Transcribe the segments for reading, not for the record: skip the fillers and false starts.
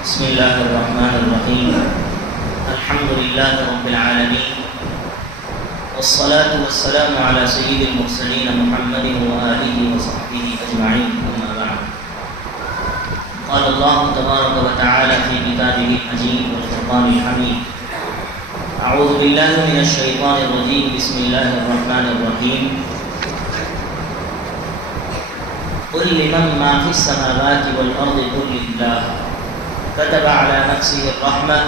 بسم الله الرحمن الرحيم. الحمد لله رب العالمين، والصلاة والسلام على سيد المرسلين محمد وآله وصحبه أجمعين، أما بعد. قال الله تبارك وتعالى في كتابه المجيد والفرقان الحميد: أعوذ بالله من الشيطان الرجيم، بسم الله الرحمن الرحيم. قل لمن ما في السماوات والأرض قل لله كتب على نفسه الرحمة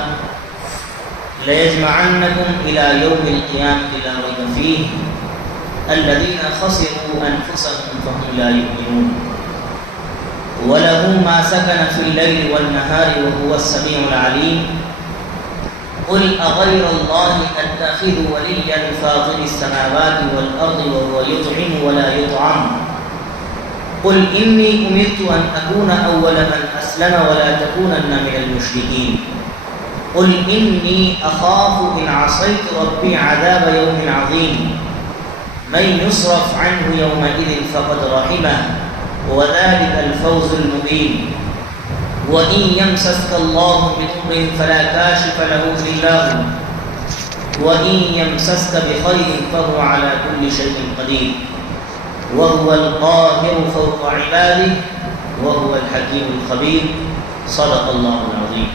ليجمعنكم إلى يوم القيامة لا ريب فيه الذين خسروا أنفسهم فهم لا يؤمنون وله ما سكن في الليل والنهار وهو السميع العليم. قل أغير الله أتخذ وليا فاطر السماوات والأرض وهو يطعم ولا يطعم. قل إني أمرت أن أكون أول من أسلم ولا تكونن من المشركين. قل إني أخاف إن عصيت ربي عذاب يوم عظيم. من يصرف عنه يومئذ فقد رحمه وذلك الفوز المبين. وإن يمسسك الله بضر فلا كاشف له إلا هو وإن يمسسك بخير فهو على كل شيء قدير وهو القاهر فوق عباده وهو الحكيم الخبير. صدق اللہ العظیم.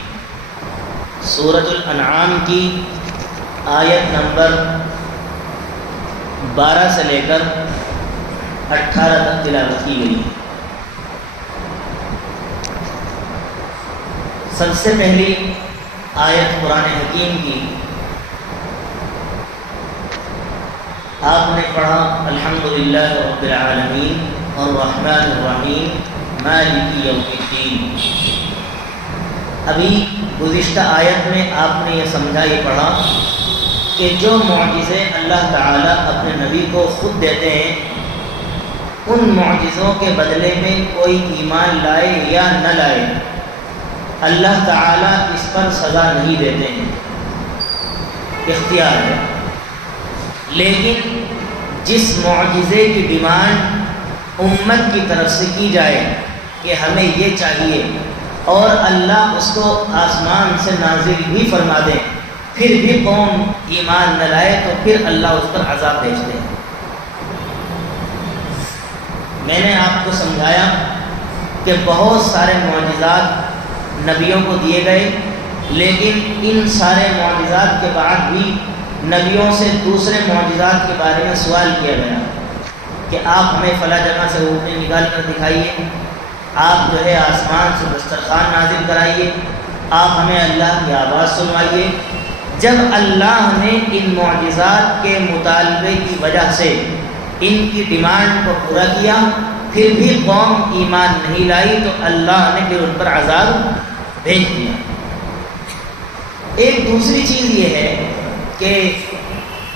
سورۃ الانعام کی آیت نمبر 12 سے لے کر 18 تک تلاوت کی گئی. سب سے پہلی آیت قرآن حکیم کی آپ نے پڑھا الحمدللہ رب العالمین الرحمن الرحیم مالک یوم الدین. ابھی گزشتہ آیت میں آپ نے یہ سمجھا، یہ پڑھا کہ جو معجزے اللہ تعالیٰ اپنے نبی کو خود دیتے ہیں، ان معجزوں کے بدلے میں کوئی ایمان لائے یا نہ لائے، اللہ تعالیٰ اس پر سزا نہیں دیتے ہیں، اختیار ہے. لیکن جس معجزے کی ڈیمانڈ امت کی طرف سے کی جائے کہ ہمیں یہ چاہیے اور اللہ اس کو آسمان سے نازل بھی فرما دے، پھر بھی قوم ایمان نہ لائے تو پھر اللہ اس پر عذاب بھیجتے ہیں. میں نے آپ کو سمجھایا کہ بہت سارے معجزات نبیوں کو دیے گئے، لیکن ان سارے معجزات کے بعد بھی نبیوں سے دوسرے معجزات کے بارے میں سوال کیا گیا کہ آپ ہمیں فلاں جگہ سے اونٹیں نکال کر دکھائیے، آپ جو ہے آسمان سے دسترخوان نازل کرائیے، آپ ہمیں اللہ کی آواز سنوائیے. جب اللہ نے ان معجزات کے مطالبے کی وجہ سے ان کی ڈیمانڈ کو پورا کیا، پھر بھی قوم ایمان نہیں لائی تو اللہ نے پھر ان پر عذاب بھیج دیا. ایک دوسری چیز یہ ہے کہ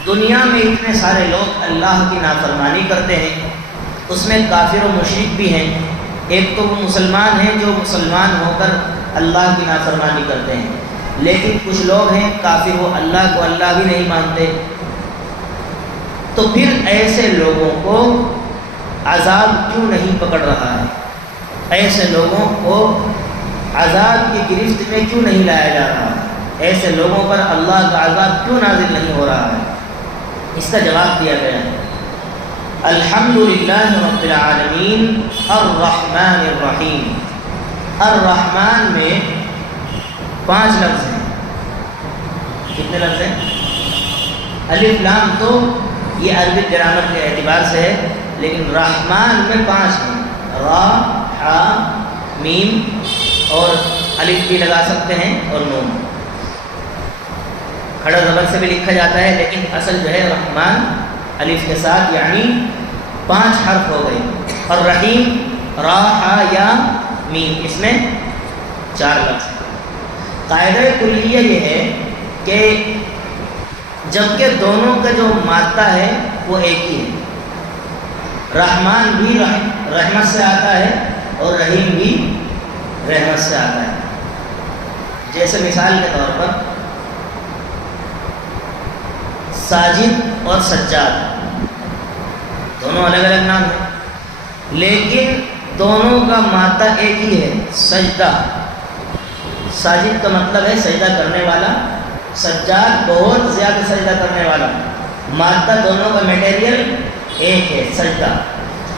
دنیا میں اتنے سارے لوگ اللہ کی نافرمانی کرتے ہیں، اس میں کافر و مشرک بھی ہیں. ایک تو وہ مسلمان ہیں جو مسلمان ہو کر اللہ کی نافرمانی کرتے ہیں، لیکن کچھ لوگ ہیں کافر، وہ اللہ کو اللہ بھی نہیں مانتے. تو پھر ایسے لوگوں کو عذاب کیوں نہیں پکڑ رہا ہے؟ ایسے لوگوں کو عذاب کی گرفت میں کیوں نہیں لایا جا رہا ہے؟ ایسے لوگوں پر اللہ کا عذاب کیوں نازل نہیں ہو رہا ہے؟ اس کا جواب دیا گیا ہے الحمدللہ رب العالمین الرحمن الرحیم. الرحمن میں 5 لفظ ہیں. کتنے لفظ ہیں؟ الف لام تو یہ عربی گرامر کے اعتبار سے ہے، لیکن رحمان میں 5 ہیں. را، حا، میم اور الف بھی لگا سکتے ہیں اور نون. کھڑا زبر سے بھی لکھا جاتا ہے، لیکن اصل جو ہے رحمان الف کے ساتھ، یعنی 5 حرف ہو گئے. اور رحیم را، حا یا میم، اس میں 4 لفظ. قاعدہ کلیہ یہ ہے کہ جبکہ دونوں کا جو مادہ ہے وہ ایک ہی ہے. رحمان بھی رحمت سے آتا ہے اور رحیم بھی رحمت سے آتا ہے. جیسے مثال کے طور پر ساجد اور سجاد دونوں الگ الگ نام ہیں، لیکن دونوں کا مادہ ایک ہی ہے، سجدہ. ساجد کا مطلب ہے سجدہ کرنے والا، سجاد بہت زیادہ سجدہ کرنے والا، مادہ دونوں کا میٹیریل ایک ہے سجدہ۔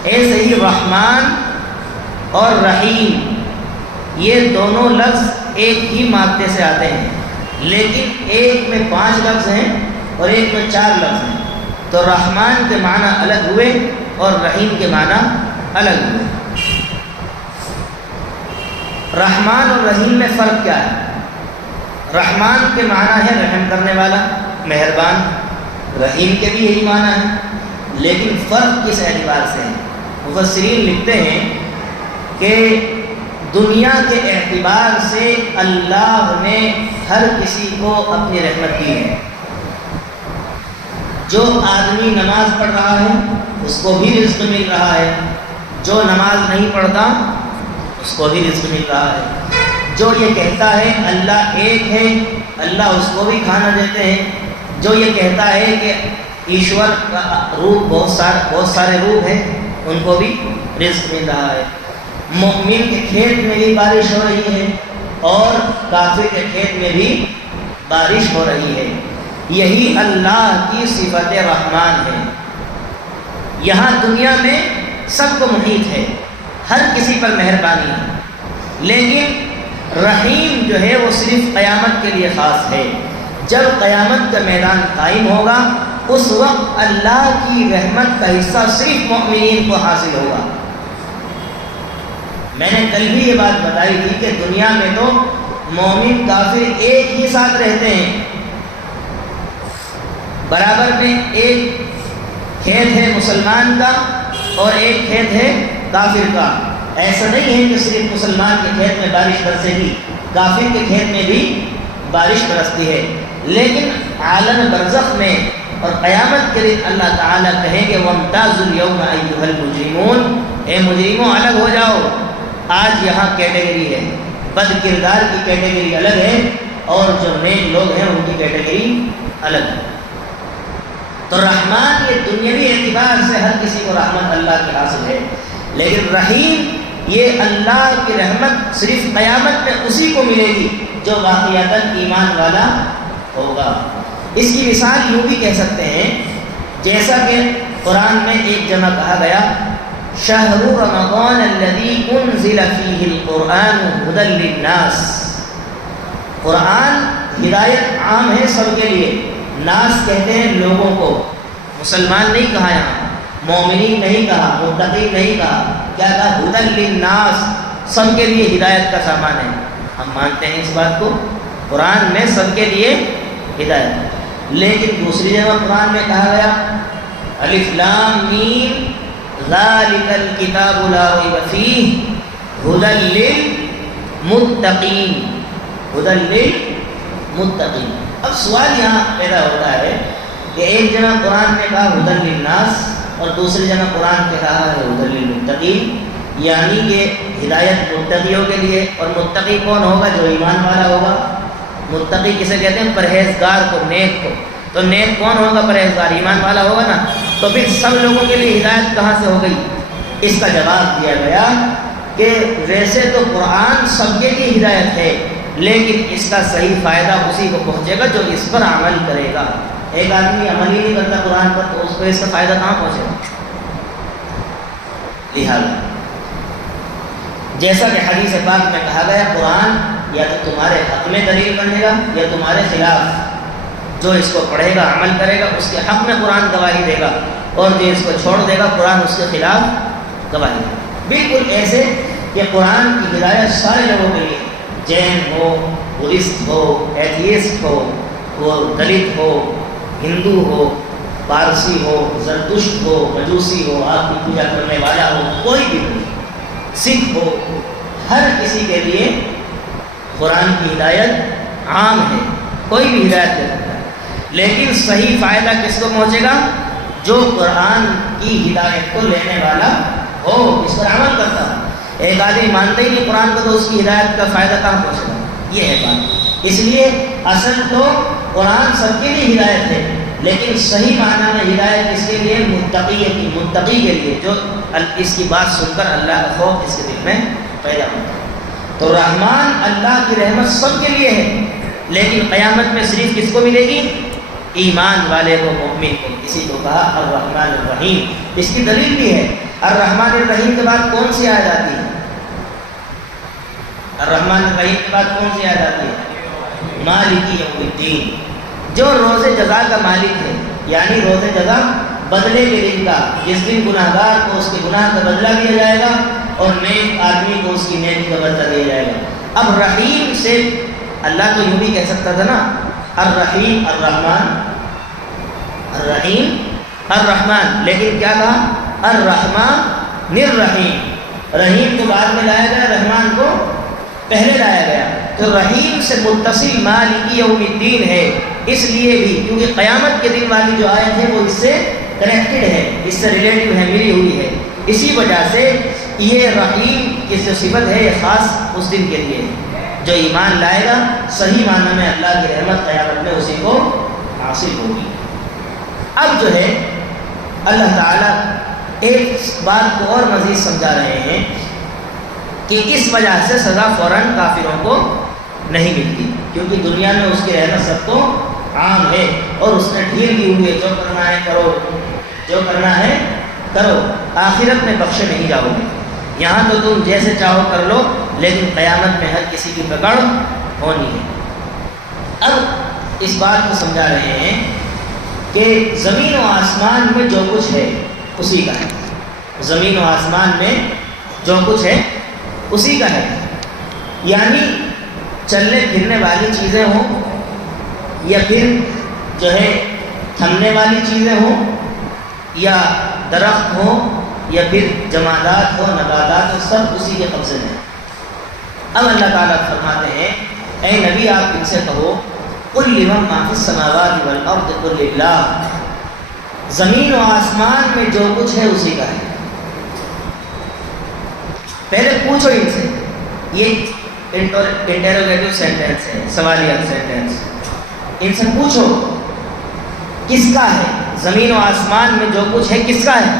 ایسے ہی رحمان اور رحیم یہ دونوں لفظ ایک ہی مادے سے آتے ہیں، لیکن ایک میں 5 لفظ ہیں اور ایک میں 4 لفظ ہیں، تو رحمان کے معنی الگ ہوئے اور رحیم کے معنی الگ ہوئے۔ رحمان اور رحیم میں فرق کیا ہے؟ رحمان کے معنی ہے رحم کرنے والا، مہربان، رحیم کے بھی یہی معنی ہے، لیکن فرق کس اعتبار سے ہے؟ مفسرین لکھتے ہیں کہ دنیا کے اعتبار سے اللہ نے ہر کسی کو اپنی رحمت دی ہے۔ جو آدمی نماز پڑھ رہا ہے اس کو بھی رزق مل رہا ہے، جو نماز نہیں پڑھتا اس کو بھی رزق مل رہا ہے، جو یہ کہتا ہے اللہ ایک ہے اللہ اس کو بھی کھانا دیتے ہیں، جو یہ کہتا ہے کہ ایشور کا روپ بہت سارے روپ ہیں ان کو بھی رزق مل رہا ہے۔ مومن کے کھیت میں بھی بارش ہو رہی ہے اور کافر کے کھیت میں بھی بارش ہو رہی ہے۔ یہی اللہ کی صفت رحمان ہے۔ یہاں دنیا میں سب کو محیط ہے، ہر کسی پر مہربانی ہے، لیکن رحیم جو ہے وہ صرف قیامت کے لیے خاص ہے۔ جب قیامت کا میدان قائم ہوگا اس وقت اللہ کی رحمت کا حصہ صرف مومنین کو حاصل ہوگا۔ میں نے کل بھی یہ بات بتائی تھی کہ دنیا میں تو مومن کافر ایک ہی ساتھ رہتے ہیں، برابر میں ایک کھیت ہے مسلمان کا اور ایک کھیت ہے کافر کا۔ ایسا نہیں ہے کہ صرف مسلمان کے کھیت میں بارش برسے گی، کافر کے کھیت میں بھی بارش برستی ہے، لیکن عالم برزخ میں اور قیامت کے دن اللہ تعالیٰ کہیں گے وَامْتَازُوا الْيَوْمَ أَيُّهَا الْمُجْرِمُونَ، اے مجرموں الگ ہو جاؤ، آج یہاں کیٹیگری ہے، بد کردار کی کیٹیگری الگ ہے اور جو نیک لوگ ہیں ان کی کیٹیگری الگ ہے۔ تو رحمان یہ دنیاوی اعتبار سے ہر کسی کو رحمت اللہ کی حاصل ہے، لیکن رحیم یہ اللہ کی رحمت صرف قیامت میں اسی کو ملے گی جو واقعتاً ایمان والا ہوگا۔ اس کی مثال یوں بھی کہہ سکتے ہیں جیسا کہ قرآن میں ایک جگہ کہا گیا شہر رمضان الذی انزل فیہ القرآن ھدی للناس۔ قرآن ہدایت عام ہے سب کے لیے، ناس کہتے ہیں لوگوں کو، مسلمان نہیں کہا، یہاں مومنین نہیں کہا، متقین نہیں کہا، کیا کہا؟ ھدی للناس، سب کے لیے ہدایت کا سامان ہے۔ ہم مانتے ہیں اس بات کو، قرآن میں سب کے لیے ہدایت، لیکن دوسری جگہ قرآن میں کہا گیا الف لام میم ذالک الکتاب لا ریب فیہ ھدی للمتقین، ھدی للمتقین۔ اب سوال یہاں پیدا ہوتا ہے کہ ایک جگہ قرآن نے کہا ھدی للناس اور دوسری جگہ قرآن نے کہا ہے ھدی للمتقین، یعنی کہ ہدایت متقیوں کے لیے، اور متقی کون ہوگا؟ جو ایمان والا ہوگا۔ متقی کسے کہتے ہیں؟ پرہیزگار کو، نیک کو۔ تو نیک کون ہوگا؟ پرہیزگار، ایمان والا ہوگا نا۔ تو پھر سب لوگوں کے لیے ہدایت کہاں سے ہو گئی؟ اس کا جواب دیا گیا کہ ویسے تو قرآن سب کے لیے ہدایت ہے، لیکن اس کا صحیح فائدہ اسی کو پہنچے گا جو اس پر عمل کرے گا۔ ایک آدمی عمل ہی نہیں کرتا قرآن پر تو اس کو اس کا فائدہ کہاں پہنچے گا؟ لہٰذا جیسا کہ حدیث پاک میں کہا گیا قرآن یا تو تمہارے حق میں دلیل بنے گا یا تمہارے خلاف، جو اس کو پڑھے گا عمل کرے گا اس کے حق میں قرآن گواہی دے گا، اور جو اس کو چھوڑ دے گا قرآن اس کے خلاف گواہی دے گا۔ بالکل ایسے کہ قرآن کی ہدایت سارے لوگوں کے لیے، جین ہو، بدھسٹ ہو، ایتھیسٹ ہو، وہ دلت ہو، ہندو ہو، پارسی ہو، زرتشت ہو، مجوسی ہو، آپ کی پوجا کرنے والا ہو، کوئی بھی ہو، سکھ ہو، ہر کسی کے لیے قرآن کی ہدایت عام ہے، کوئی بھی ہدایت دے سکتا ہے، لیکن صحیح فائدہ کس کو پہنچے گا؟ جو قرآن کی ہدایت کو لینے والا ہو، اس پر عمل کرتا ہو۔ ایک آدمی مانتا ہی نہیں قرآن کو تو اس کی ہدایت کا فائدہ کہاں پہنچے گا؟ یہ ہے بات۔ اس لیے اصل تو قرآن سب کے لیے ہدایت ہے، لیکن صحیح معنی میں ہدایت اس کے لیے متقی کے لیے، جو اس کی بات سن کر اللہ کا خوف اس کے دل میں پیدا ہوتا ہے۔ تو تو رحمان اللہ کی رحمت سب کے لیے ہے، لیکن قیامت میں صرف کس کو ملے گی؟ ایمان والے کو، مومن کو۔ اسی کو کہا الرحمن الرحیم۔ اس کی دلیل بھی ہے، الرحمن الرحیم کے بعد کون سی آیت آتی ہے؟ الرحمن الرحیم کے بعد کون سی آیت آتی ہے؟ مالک یوم الدین، جو روز جزا کا مالک ہے، یعنی روز جزا بدلے کے دن کا، جس دن گناہ گار کو اس کے گناہ کا بدلہ دیا جائے گا اور نیک آدمی کو اس کی نیکی کا بدلہ دیا جائے گا۔ اب رحیم سے اللہ تو یوں بھی کہہ سکتا تھا نا، الرحیم الرحمن، الرحیم الرحمن، لیکن کیا کہا؟ الرحمن الرحیم۔ رحیم کو بعد میں لایا گیا، رحمان کو پہلے لایا گیا۔ تو رحیم سے متصل مالک یوم الدین ہے، اس لیے بھی کیونکہ قیامت کے دن والی جو آیت ہے وہ اس سے کنیکٹڈ ہے، اس سے ریلیٹو ہے، ملی ہوئی ہے۔ اسی وجہ سے یہ رحیم کی جو صفت ہے یہ خاص اس دن کے لیے ہے، جو ایمان لائے گا صحیح معنی میں اللہ کی رحمت قیامت میں اسی کو حاصل ہوگی۔ اب جو ہے اللہ تعالیٰ ایک بات کو اور مزید سمجھا رہے ہیں کہ اس وجہ سے سزا فوراً کافروں کو نہیں ملتی، کیونکہ دنیا میں اس کی رحمت سب کو عام ہے اور اس نے ڈھیل دی ہوئی ہے، جو کرنا ہے کرو، جو کرنا ہے کرو، آخرت میں بخشے نہیں جاؤ گے۔ یہاں تو تم جیسے چاہو کر لو، لیکن قیامت میں ہر کسی کی پکڑ ہونی ہے۔ اب اس بات کو سمجھا رہے ہیں کہ زمین و آسمان میں جو کچھ ہے اسی کا ہے، زمین و آسمان میں جو کچھ ہے اسی کا ہے، یعنی چلنے پھرنے والی چیزیں ہوں یا پھر جو ہے تھمنے والی چیزیں ہوں یا درخت ہو یا پھر جمادات ہو، نباتات ہو، سب اسی کے قبضے میں۔ اب اللہ تعالیٰ فرماتے ہیں اے نبی آپ ان سے کہو قل لمن ما فی السماوات والارض قل للہ، زمین و آسمان میں جو کچھ ہے اسی کا ہے۔ پہلے پوچھو ان سے، یہ انٹروگیٹو سینٹینس ہے، سوالیہ سینٹینس، ان سے پوچھو کس کا ہے، زمین و آسمان میں جو کچھ ہے کس کا ہے؟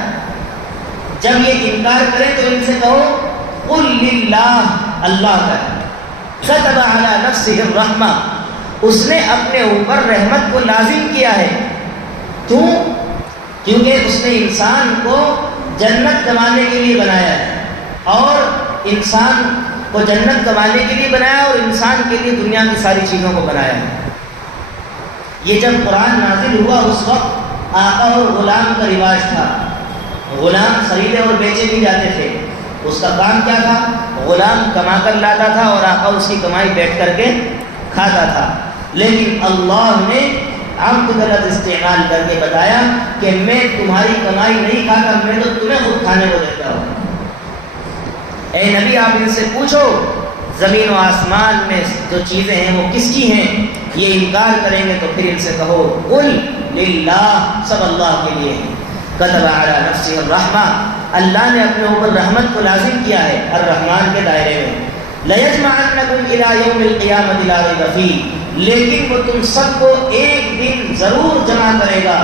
جب یہ انکار کریں تو ان سے کہو قل للہ، اللہ کا ہے، كتب علی نفسہ الرحمہ، اس نے اپنے اوپر رحمت کو لازم کیا ہے۔ کیوں؟ کیونکہ اس نے انسان کو جنت کمانے کے لیے بنایا ہے، اور انسان کو جنت کمانے کے لیے بنایا اور انسان کے لیے دنیا کی ساری چیزوں کو بنایا ہے۔ یہ جب قرآن نازل ہوا اس وقت آقا اور غلام کا رواج تھا، غلام خریدے اور بیچے بھی جاتے تھے، اس کا کام کیا تھا؟ غلام کما کر لاتا تھا اور آقا اس کی کمائی بیٹھ کر کے کھاتا تھا۔ لیکن اللہ نے عبد غلط استعمال کر کے بتایا کہ میں تمہاری کمائی نہیں کھاتا، میں تو تمہیں خود کھانے کو دیتا ہوں۔ اے نبی آپ ان سے پوچھو زمین و آسمان میں جو چیزیں ہیں وہ کس کی ہیں؟ یہ انکار کریں گے تو پھر ان سے کہو قل للہ، سب اللہ کے لیے ہیں۔ کتب علی نفسہ الرحمہ، اللہ نے اپنے اوپر رحمت کو لازم کیا ہے الرحمن کے دائرے میں۔ لَيَجْمَعَنَّكُمْ إِلَىٰ يَوْمِ الْقِيَامَةِ لَا رَيْبَ فِيهِ، لیکن وہ تم سب کو ایک دن ضرور جمع کرے گا،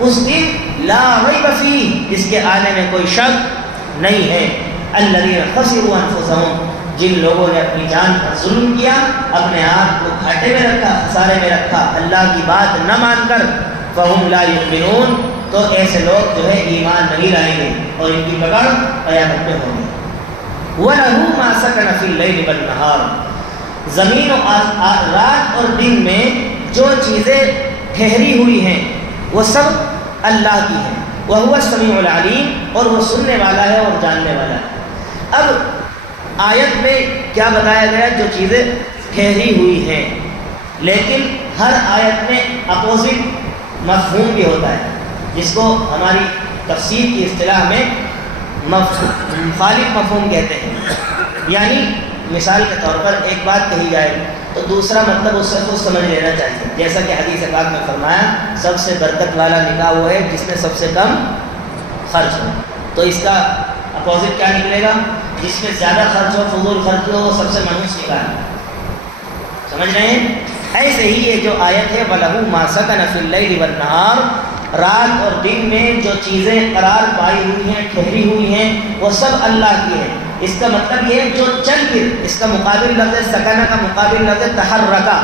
اس دن لا ریب فیہ، جس کے آنے میں کوئی شک نہیں ہے۔ الذین خسروا انفسهم، جن لوگوں نے اپنی جان پر ظلم کیا، اپنے آپ کو گھاٹے میں رکھا، خسارے میں رکھا، اللہ کی بات نہ مان کر، فہم لا یؤمنون، تو ایسے لوگ جو ہے ایمان نہیں لائیں گے اور ان کی پکڑ قیامت میں ہوگی۔ وَلَهُ مَا سَكَنَ فِي اللَّيْلِ وَالنَّهَارِ، زمین و رات اور دن میں جو چیزیں ٹھہری ہوئی ہیں وہ سب اللہ کی ہیں۔ وَهُوَ السَّمِيعُ الْعَلِيمُ، اور وہ سننے والا ہے اور جاننے والا ہے۔ اب آیت میں کیا بتایا گیا؟ جو چیزیں ٹھہری ہوئی ہیں، لیکن ہر آیت میں اپوزٹ مفہوم بھی ہوتا ہے، جس کو ہماری تفسیر کی اصطلاح میں مخالف مفہوم کہتے ہیں۔ یعنی مثال کے طور پر ایک بات کہی جائے تو دوسرا مطلب اس سے کچھ سمجھ لینا چاہیے، جیسا کہ حدیث پاک میں فرمایا سب سے برکت والا نکاح وہ ہے جس میں سب سے کم خرچ ہو، تو اس کا اپوزٹ کیا نکلے گا؟ جس میں زیادہ خرچ ہو، فضول خرچ ہو، وہ سب سے منحوس نکاح ہے۔ سمجھ رہے ہیں؟ ایسے ہی یہ جو آیت ہے وَلَهُ مَا سَكَنَ فِي اللَّيْلِ وَالنَّهَارِ، رات اور دن میں جو چیزیں قرار پائی ہوئی ہیں، ٹھہری ہوئی ہیں، وہ سب اللہ کی ہیں۔ اس کا مطلب یہ ہے جو چل پھر اس کا مقابل لفظ سکنہ کا مقابل لفظ تحرکا،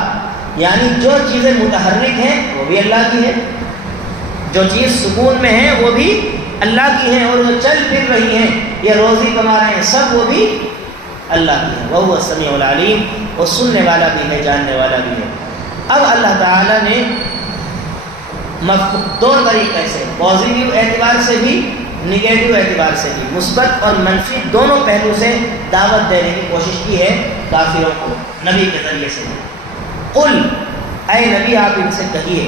یعنی جو چیزیں متحرک ہیں وہ بھی اللہ کی ہے، جو چیز سکون میں ہے وہ بھی اللہ کی ہے، اور جو چل پھر رہی ہیں یا روزی کما رہے ہیں سب وہ بھی اللہ کی ہے۔ وَهُوَ السَّمِيعُ الْعَلِيمُ، وہ سننے والا بھی ہے، جاننے والا بھی ہے۔ اب اللہ تعالیٰ نے دو طریقے سے، پازیٹیو اعتبار سے بھی نگیٹو اعتبار سے بھی، مثبت اور منفی دونوں پہلو سے دعوت دینے کی کوشش کی ہے کافروں کو نبی کے ذریعے سے۔ قل، اے نبی آپ ان سے کہیے،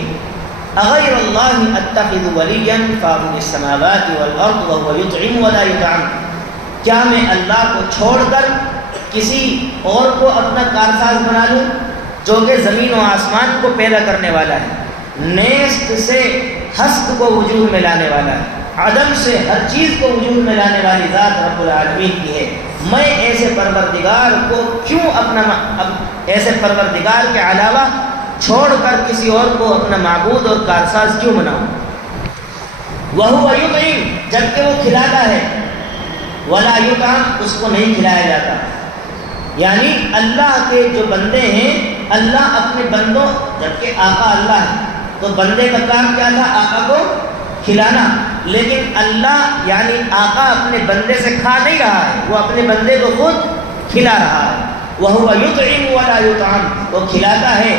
اغیر اللہ اتخذ ولیا فاطر السماوات والارض وهو یطعم ولا یطعم، کیا میں اللہ کو چھوڑ کر کسی اور کو اپنا کارساز بنا لوں جو کہ زمین و آسمان کو پیدا کرنے والا ہے، نیست سے ہست کو وجود میں لانے والا ہے، عدم سے ہر چیز کو وجود میں لانے والی ذات رب العالمین کی ہے، میں ایسے پروردگار کو کیوں ایسے پروردگار کے علاوہ چھوڑ کر کسی اور کو اپنا معبود اور کارساز کیوں بناؤں؟ وَهُوَ يُطْعِمُ، جبکہ وہ کھلاتا ہے، وَلَا يُطْعَمُ، اس کو نہیں کھلایا جاتا۔ یعنی اللہ کے جو بندے ہیں، اللہ اپنے بندوں، جبکہ آقا اللہ ہے تو بندے کا کام کیا تھا؟ آقا کو کھلانا، لیکن اللہ یعنی آقا اپنے بندے سے کھا نہیں رہا ہے، وہ اپنے بندے کو خود کھلا رہا ہے۔ وَهُوَ يُطْعِمُ وَلَا يُطْعَمُ، وہ کھلاتا ہے،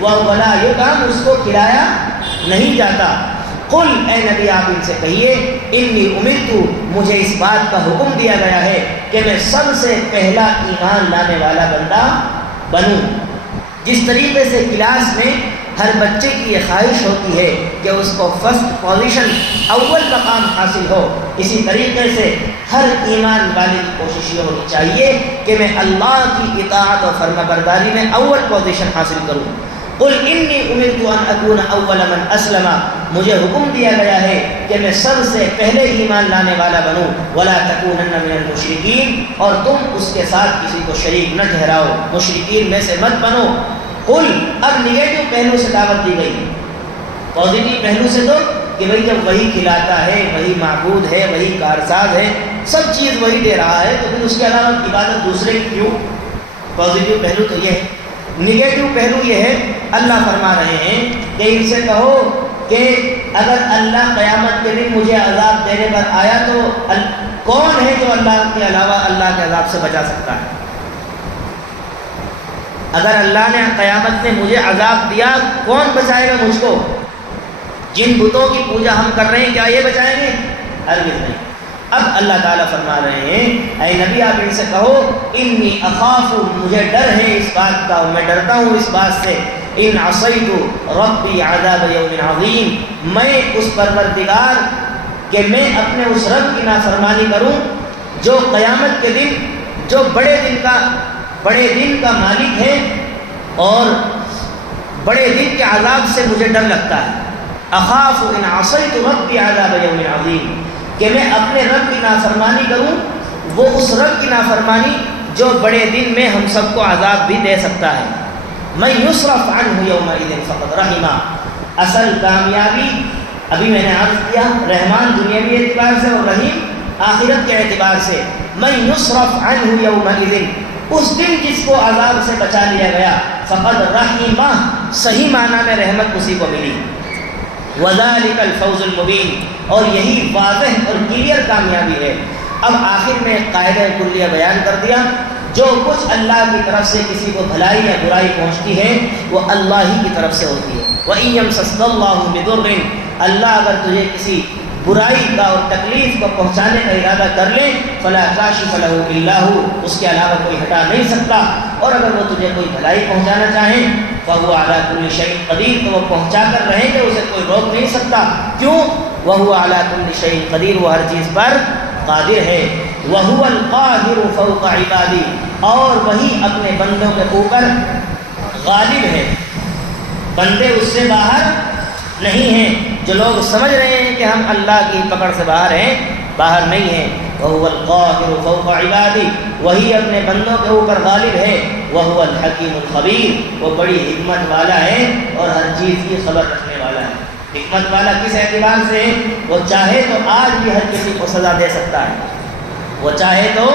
وَلَا يُطْعَمُ، اس کو کھلایا نہیں جاتا۔ قل، اے نبی آپ ان سے کہیے، انی امرت، مجھے اس بات کا حکم دیا گیا ہے کہ میں سب سے پہلا ایمان لانے والا بندہ بنوں۔ جس طریقے سے کلاس میں ہر بچے کی یہ خواہش ہوتی ہے کہ اس کو فرسٹ پوزیشن، اول مقام حاصل ہو، اسی طریقے سے ہر ایمان والے کی کوشش یہ ہونی چاہیے کہ میں اللہ کی اطاعت و فرما برداری میں اول پوزیشن حاصل کروں۔ قل انی امرت ان اکون اول من اسلم، مجھے حکم دیا گیا ہے کہ میں سب سے پہلے ایمان لانے والا بنوں، ولا تکونن من المشرکین، اور تم اس کے ساتھ کسی کو شریک نہ ٹھہراؤ، مشرکین میں سے مت بنو۔ قل، اب نگیٹو پہلو سے دعوت دی گئی، پازیٹیو پہلو سے تو کہ بھئی جب وہی کھلاتا ہے، وہی معبود ہے، وہی کارساز ہے، سب چیز وہی دے رہا ہے، تو پھر اس کے علاوہ عبادت دوسرے کی کیوں؟ پازیٹیو پہلو تو یہ ہے۔ نگیٹو پہلو یہ ہے، اللہ فرما رہے ہیں کہ ان سے کہو کہ اگر اللہ قیامت کے دن مجھے عذاب دینے پر آیا تو کون ہے جو اللہ کے علاوہ اللہ کے عذاب سے بچا سکتا ہے؟ اگر اللہ نے قیامت میں مجھے عذاب دیا، کون بچائے گا مجھ کو؟ جن بتوں کی پوجا ہم کر رہے ہیں کیا یہ بچائیں گے؟ ہرگز نہیں۔ اب اللہ تعالیٰ فرما رہے ہیں، اے نبی آپ ان سے کہو، انی اخاف، مجھے ڈر ہے اس بات کا، میں ڈرتا ہوں اس بات سے، ان عصیت ربی عذاب یوم عظیم، میں اس پروردگار کہ میں اپنے اس رب کی نافرمانی کروں جو قیامت کے دن، جو بڑے دن کا مالک ہے اور بڑے دن کے عذاب سے مجھے ڈر لگتا ہے۔ اخاف ان عصیت ربی عذاب یوم عظیم، کہ میں اپنے رب کی نافرمانی کروں، وہ اس رب کی نافرمانی جو بڑے دن میں ہم سب کو عذاب بھی دے سکتا ہے۔ من یصرف عنہ یومئذ فقد رحمہ، اصل کامیابی ابھی میں نے عرض کیا، رحمان دنیاوی اعتبار سے اور رحیم آخرت کے اعتبار سے۔ من یصرف عنہ یومئذ، اس دن جس کو عذاب سے بچا لیا گیا، فقد رحمہ، صحیح معنی میں رحمت اسی کو ملی۔ وَذَلِكَ الْفَوْزُ الْمُبِينُ، اور یہی واضح اور کلیئر کامیابی ہے۔ اب آخر میں قاعدہ کلیہ بیان کر دیا، جو کچھ اللہ کی طرف سے کسی کو بھلائی یا برائی پہنچتی ہے وہ اللہ ہی کی طرف سے ہوتی ہے۔ وَإِن يَمْسَسْكَ اللَّهُ بِضُرٍّ، اللہ اگر تجھے کسی برائی کا اور تکلیف کو پہنچانے کا ارادہ کر لے، فلا کاشف لہ الا ہو، اس کے علاوہ کوئی ہٹا نہیں سکتا، اور اگر وہ تجھے کوئی بھلائی پہنچانا چاہیں فہو علی کل شیء قدیر، تو وہ پہنچا کر رہیں گے، اسے کوئی روک نہیں سکتا۔ کیوں؟ وہو علی کل شیء قدیر، وہ ہر چیز پر قادر ہے۔ وہو القاہر فوق عبادی، اور وہی اپنے بندوں کے اوپر غالب ہے، بندے اس سے باہر نہیں ہیں۔ جو لوگ سمجھ رہے ہیں کہ ہم اللہ کی پکڑ سے باہر ہیں، باہر نہیں ہیں۔ وَهُوَ الْقَاهِرُ فَوْقَ عِبَادِهِ، وہی اپنے بندوں کے اوپر غالب ہے۔ وَهُوَ الْحَكِيمُ الْخَبِيرُ، وہ بڑی حکمت والا ہے اور ہر چیز کی خبر رکھنے والا ہے۔ حکمت والا کس اعتبار سے ہے؟ وہ چاہے تو آج بھی ہر کسی کو سزا دے سکتا ہے، وہ چاہے تو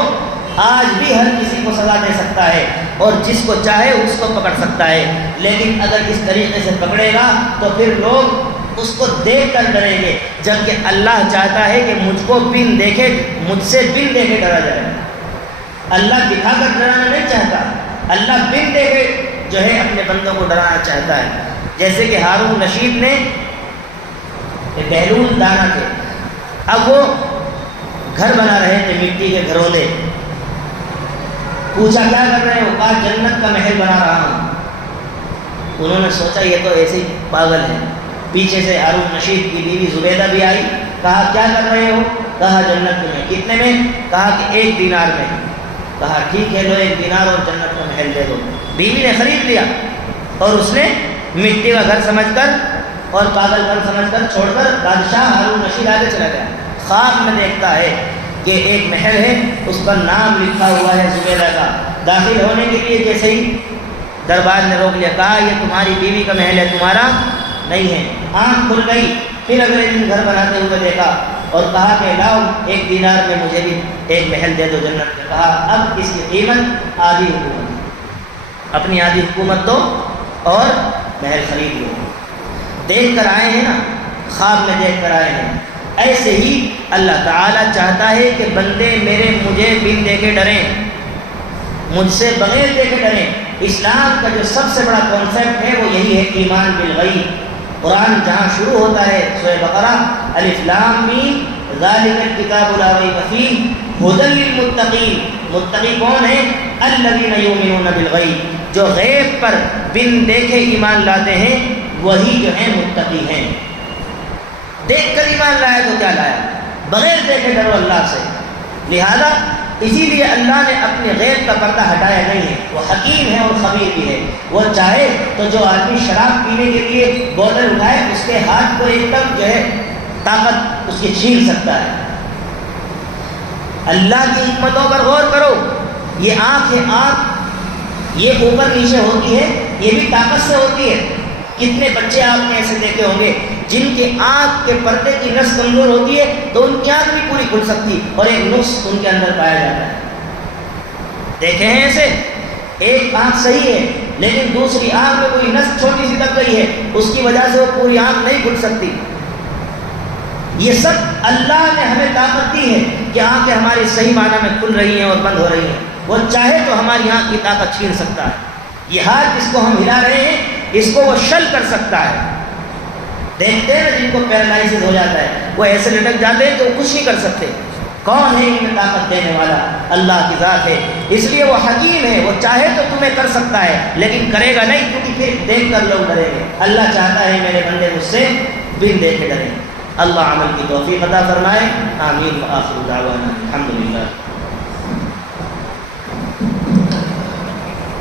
آج بھی ہر کسی کو سزا دے سکتا اور جس کو چاہے اس کو پکڑ سکتا ہے، لیکن اگر اس طریقے سے پکڑے گا تو پھر لوگ اس کو دیکھ کر ڈریں گے، جبکہ اللہ چاہتا ہے کہ مجھ کو بن دیکھے، مجھ سے بن دیکھے ڈرا جائے۔ اللہ دکھا کر ڈرانا نہیں چاہتا، اللہ بن دیکھے جو ہے اپنے بندوں کو ڈرانا چاہتا ہے۔ جیسے کہ ہارون رشید نے بہلول دانا تھے، اب وہ گھر بنا رہے تھے مٹی کے گھرولے، پوچھا کیا کر رہے ہو؟ کہا جنت کا محل بنا رہا ہوں۔ انہوں نے سوچا یہ تو ایسے ہی پاگل ہے۔ پیچھے سے ہارون رشید کی بیوی زبیدہ بھی آئی، کہا کیا کر رہے ہو؟ کہا جنت میں۔ کتنے میں؟ کہا کہ 1 دینار میں۔ کہا ٹھیک ہے، لو 1 دینار اور جنت کا محل دے دو۔ بیوی نے خرید لیا اور اس نے مٹی کا گھر سمجھ کر اور پاگل گھر سمجھ کر چھوڑ کر بادشاہ ہارون رشید آگے چلا گیا۔ خواب میں دیکھتا ہے کہ ایک محل ہے، اس پر نام لکھا ہوا ہے زبیدہ کا۔ داخل ہونے کے لیے جیسے ہی دربار نے روک لیا، کہا یہ تمہاری بیوی کا محل ہے، تمہارا نہیں ہے۔ آنکھ کھل گئی، پھر اگلے دن گھر بناتے ہوئے دیکھا اور کہا کہ لاؤ 1 دینار میں مجھے بھی ایک محل دے دو جنت میں۔ کہا اب اس کی قیمت آدھی حکومت، اپنی آدھی حکومت دو اور محل خرید لو۔ دیکھ کر آئے ہیں نا، خواب میں دیکھ کر آئے ہیں۔ ایسے ہی اللہ تعالیٰ چاہتا ہے کہ بندے مجھے بن دیکھے ڈریں، مجھ سے بغیر دیکھے ڈریں۔ اسلام کا جو سب سے بڑا کانسیپٹ ہے وہ یہی ہے، ایمان بالغیب۔ قرآن جہاں شروع ہوتا ہے سورہ بقرہ، الف لام میم ذالک الکتاب لا ریب فیہ ھدی للمتقین۔ متقی کون ہیں؟ الذین یؤمنون بالغیب، جو غیب پر بن دیکھے ایمان لاتے ہیں، وہی جو ہیں متقی ہیں۔ دیکھ کر ایمان لایا تو کیا لایا؟ بغیر دیکھے ڈرو اللہ سے۔ لہذا اسی لیے اللہ نے اپنے غیب کا پردہ ہٹایا نہیں ہے، وہ حکیم ہے اور خبیر بھی ہے۔ وہ چاہے تو جو آدمی شراب پینے کے لیے بوتل اٹھائے، اس کے ہاتھ کو ایک دم جو ہے طاقت اس کی چھین سکتا ہے۔ اللہ کی حکمتوں پر غور کرو۔ یہ آنکھ ہے، آنکھ یہ اوپر نیچے ہوتی ہے، یہ بھی طاقت سے ہوتی ہے۔ کتنے بچے آپ نے ایسے دیکھے ہوں گے جن کے آنکھ کے پردے کی نس کمزور ہوتی ہے تو ان کی آنکھ بھی پوری کھل سکتی، اور ایک نقص ان کے اندر پایا جاتا ہے۔ دیکھے ہیں ایسے، ایک آنکھ صحیح ہے لیکن دوسری آنکھ میں کوئی نس چھوٹی سی دب گئی ہے، اس کی وجہ سے وہ پوری آنکھ نہیں کھل سکتی۔ یہ سب اللہ نے ہمیں طاقت دی ہے کہ آنکھیں ہماری صحیح معنی میں کھل رہی ہیں اور بند ہو رہی ہیں۔ وہ چاہے تو ہماری آنکھ کی طاقت چھین سکتا ہے۔ یہ ہاتھ جس کو ہم ہلا رہے ہیں، اس کو وہ شل کر سکتا ہے۔ دیکھتے ہیں جن کو پیرالائسس ہو جاتا ہے، وہ ایسے لٹک جاتے ہیں تو کچھ نہیں کر سکتے۔ کون ہے ان میں طاقت دینے والا؟ اللہ کی ذات ہے۔ اس لیے وہ حکیم ہے، وہ چاہے تو تمہیں کر سکتا ہے لیکن کرے گا نہیں، کیونکہ پھر دیکھ کر لوگ ڈریں گے۔ اللہ چاہتا ہے میرے بندے مجھ سے بن دیکھے ڈریں۔ اللہ عمل کی توفیق عطا فرمائے، آمین۔ وآخر دعوانا الحمدللہ۔